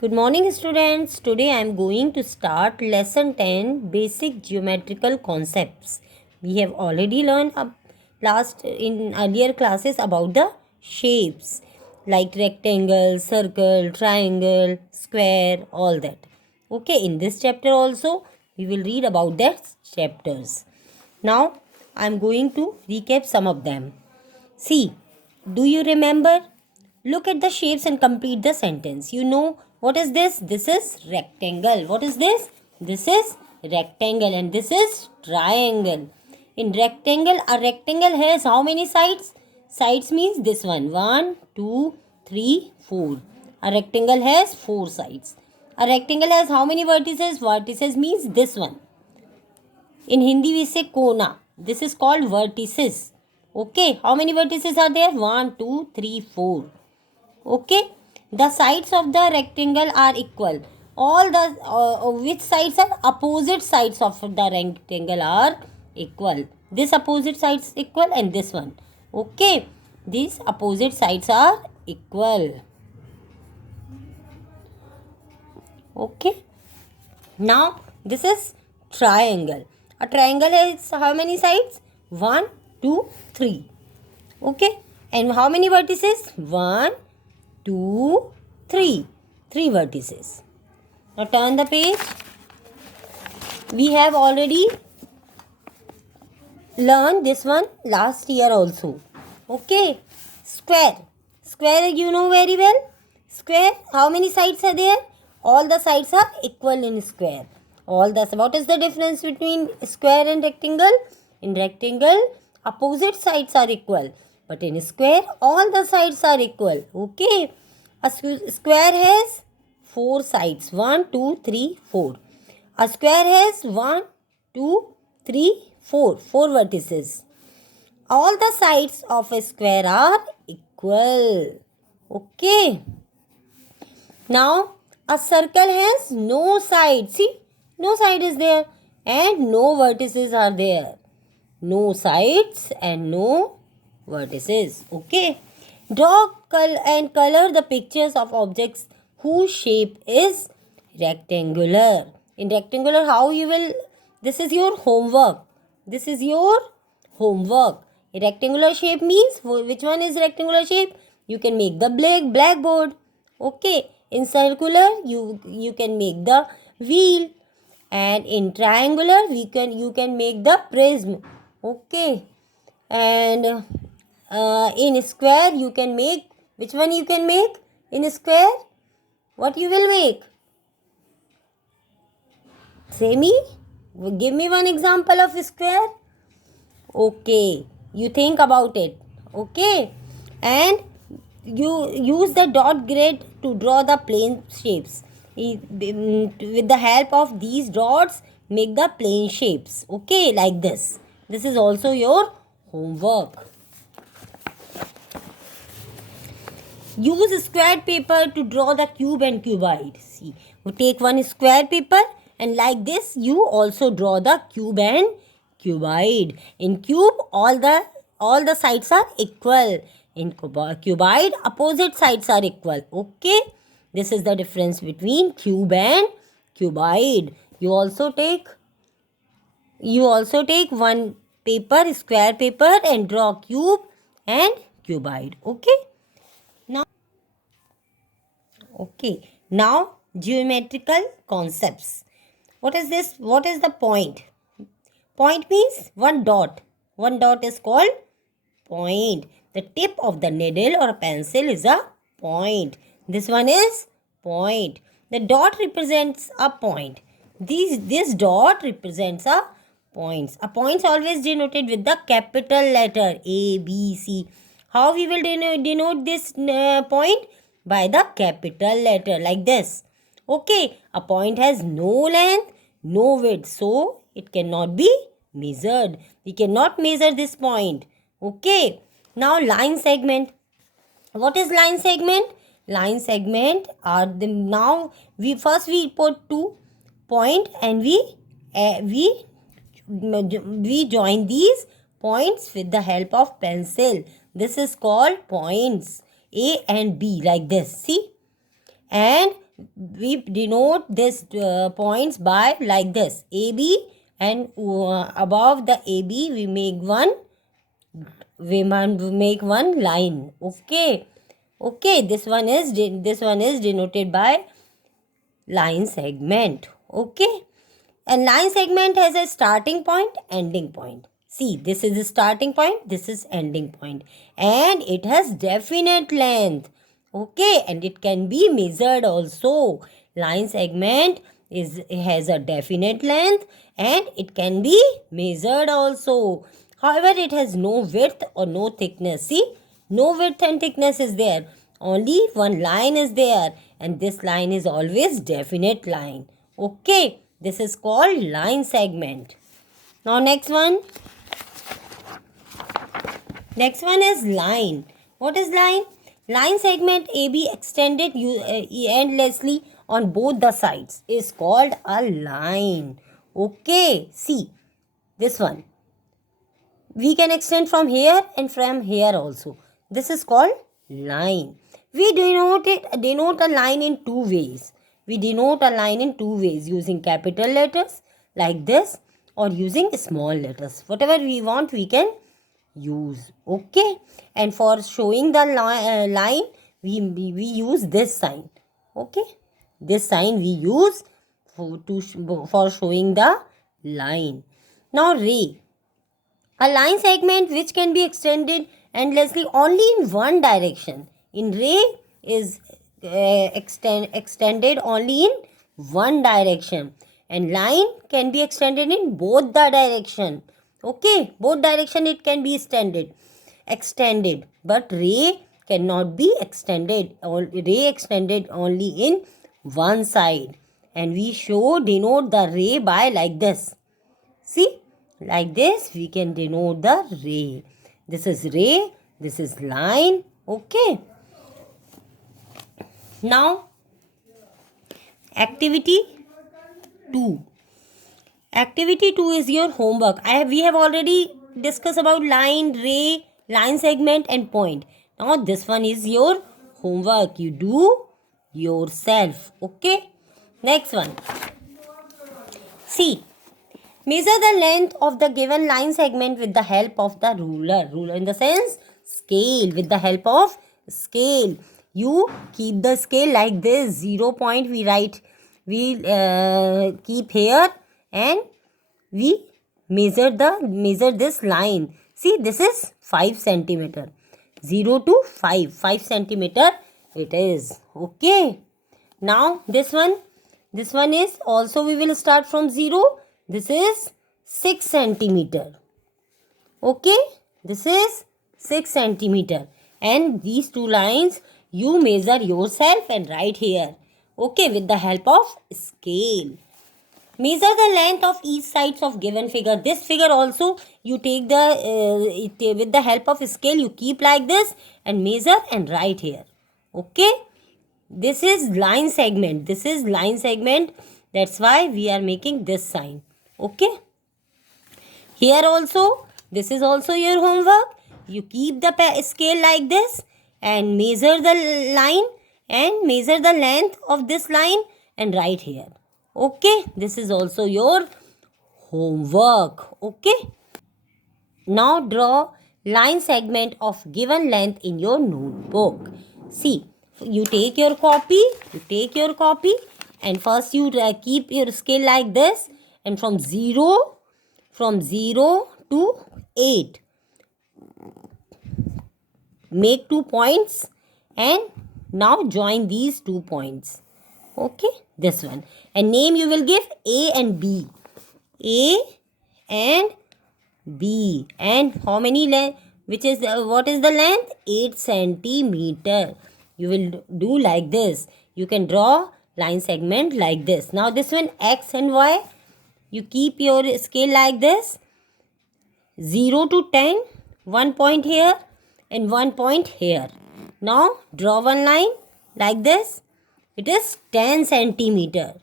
Good morning, students. Today I am going to start lesson 10 basic geometrical concepts. We have already learned last in earlier classes about the shapes like rectangle, circle, triangle, square, all that. Okay, in this chapter also we will read about that chapters. Now I am going to recap some of them. See, do you remember? Look at the shapes and complete the sentence. You know what is this? This is rectangle. What is this? This is rectangle and this is triangle. In rectangle, a rectangle has how many sides? Sides means this one. 1, 2, 3, 4. A rectangle has 4 sides. A rectangle has how many vertices? Vertices means this one. In Hindi we say kona. This is called vertices. Okay. How many vertices are there? 1, 2, 3, 4. Okay. The sides of the rectangle are equal. All the which sides are opposite sides of the rectangle are equal. This opposite sides equal and this one. Okay. These opposite sides are equal. Okay. Now this is triangle. A triangle has how many sides? 1, 2, 3. Okay. And how many vertices? 1, 2, 3. 3 vertices. Now turn the page. We have already learned this one last year also. Okay. Square. Square you know very well. Square. How many sides are there? All the sides are equal in square. What is the difference between square and rectangle? In rectangle, opposite sides are equal. But in square, all the sides are equal. Okay. A square has 4 sides. 1, 2, 3, 4. A square has 1, 2, 3, 4. 4 vertices. All the sides of a square are equal. Okay. Now, a circle has no side. See, no side is there and no vertices are there. No sides and no vertices. Okay. Draw and color the pictures of objects whose shape is rectangular. In rectangular, how you will, this is your homework. This is your homework. A rectangular shape means, which one is rectangular shape? You can make the blackboard. Okay. In circular, you can make the wheel. And in triangular, you can make the prism. Okay. And in square, you can make, which one you can make? In square, what you will make? Say me. Give me one example of square. Okay. You think about it. Okay. And you use the dot grid to draw the plane shapes. With the help of these dots, make the plane shapes. Okay, like this. This is also your homework. Use squared paper to draw the cube and cuboid. See, you take one square paper and like this you also draw the cube and cuboid. In cube, all the sides are equal. In cuboid, opposite sides are equal. Okay. This is the difference between cube and cuboid. You also take one paper, square paper, and draw cube and cuboid. Okay. Now geometrical concepts. What is this? What is the point? Point means one dot. One dot is called point. The tip of the needle or pencil is a point. This one is point. The dot represents a point. This dot represents a points. A point is always denoted with the capital letter A, B, C. How we will denote this point? By the capital letter like this. Okay. A point has no length, no width. So, it cannot be measured. We cannot measure this point. Okay. Now, line segment. What is line segment? Line segment are the, now we put 2 point and we join these points with the help of pencil. This is called points A and B like this. See? And we denote this points by like this, AB, and above the AB we make one line. Okay, this one is denoted by line segment. Okay, and line segment has a starting point, ending point. See, this is the starting point, this is ending point, and it has definite length. Okay, and it can be measured also. Line segment has a definite length and it can be measured also. However, it has no width or no thickness. See, no width and thickness is there. Only one line is there, and this line is always definite line. Okay, this is called line segment. Now next one. Next one is line. What is line? Line segment AB extended endlessly on both the sides is called a line. Okay, see this one. We can extend from here and from here also. This is called line. We denote a line in two ways. We denote a line in two ways, using capital letters like this or using small letters. Whatever we want, we can use. Okay, and for showing the line we use this sign. Okay, this sign we use for showing the line. Now ray, a line segment which can be extended endlessly only in one direction. In ray is extended only in one direction, and line can be extended in both the direction. Okay, both direction it can be extended, but ray cannot be extended. Ray extended only in one side, and we denote the ray by like this. See, like this we can denote the ray. This is ray, this is line. Okay, now activity 2. Activity 2 is your homework. We have already discussed about line, ray, line segment and point. Now this one is your homework. You do yourself. Okay. Next one. See. Measure the length of the given line segment with the help of the ruler. Ruler in the sense scale. With the help of scale. You keep the scale like this. 0 point we write. We keep here. And we measure this line. See, this is 5 centimeter. 0 to 5 centimeter it is. Okay. Now this one is also we will start from 0. This is 6 centimeter. Okay. This is 6 centimeter. And these two lines you measure yourself and write here. Okay, with the help of scale. Measure the length of each sides of given figure. This figure also you take with the help of scale you keep like this and measure and write here. Okay. This is line segment. This is line segment. That's why we are making this sign. Okay. Here also, this is also your homework. You keep the scale like this and measure the line and measure the length of this line and write here. Okay, this is also your homework. Okay. Now draw line segment of given length in your notebook. See, you take your copy and first you keep your scale like this, and from 0 to 8 make 2 points and now join these 2 points. Okay, this one. And name you will give A and B. A and B. And how many length? What is the length? 8 centimeter. You will do like this. You can draw line segment like this. Now this one X and Y. You keep your scale like this. 0 to 10. 1 point here and 1 point here. Now draw one line like this. It is 10 centimeter.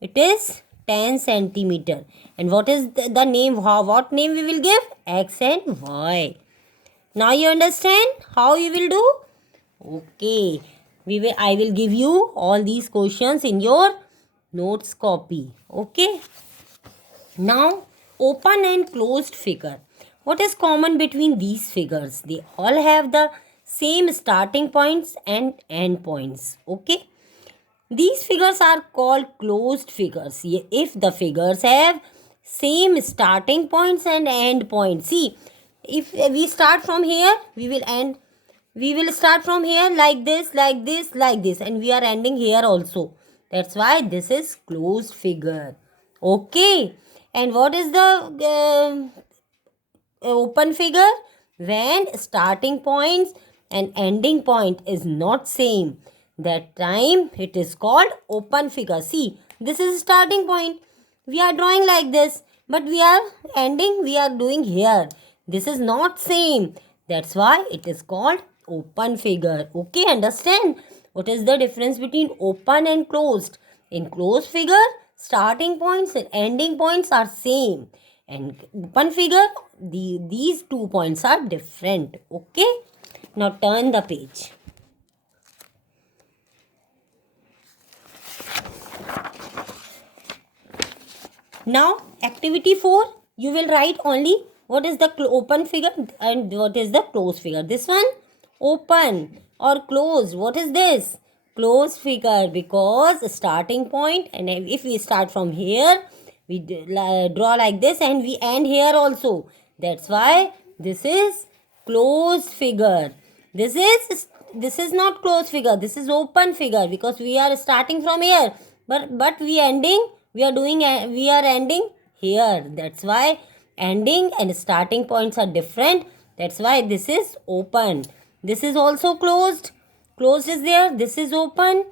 It is 10 centimeter. And what is the name? What name we will give? X and Y. Now you understand how you will do? Okay. I will give you all these questions in your notes copy. Okay. Now, open and closed figure. What is common between these figures? They all have the same starting points and end points. Okay. These figures are called closed figures. If the figures have same starting points and end points. See, if we start from here, we will start from here like this, like this, like this, and we are ending here also. That's why this is closed figure. Okay. And what is the open figure? When starting points and ending point is not same, that time it is called open figure. See, this is starting point, we are drawing like this, but we are ending, we are doing here, this is not same, that's why it is called open figure. Okay, understand what is the difference between open and closed? In closed figure, starting points and ending points are same, and open figure, these 2 points are different. Okay, now turn the page. Now activity 4, you will write only what is the open figure and what is the closed figure. This one open or closed, what is this? Closed figure, because starting point, and if we start from here, we draw like this and we end here also, that's why this is closed figure. This is not closed figure, this is open figure, because we are starting from here, but we are ending here, that's why ending and starting points are different, that's why this is open. This is also closed, closed is there, this is open,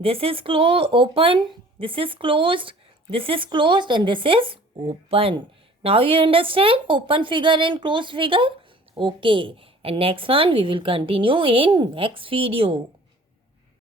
this is open, this is closed, this is closed, and this is open. Now you understand open figure and closed figure? Okay, and next one we will continue in next video.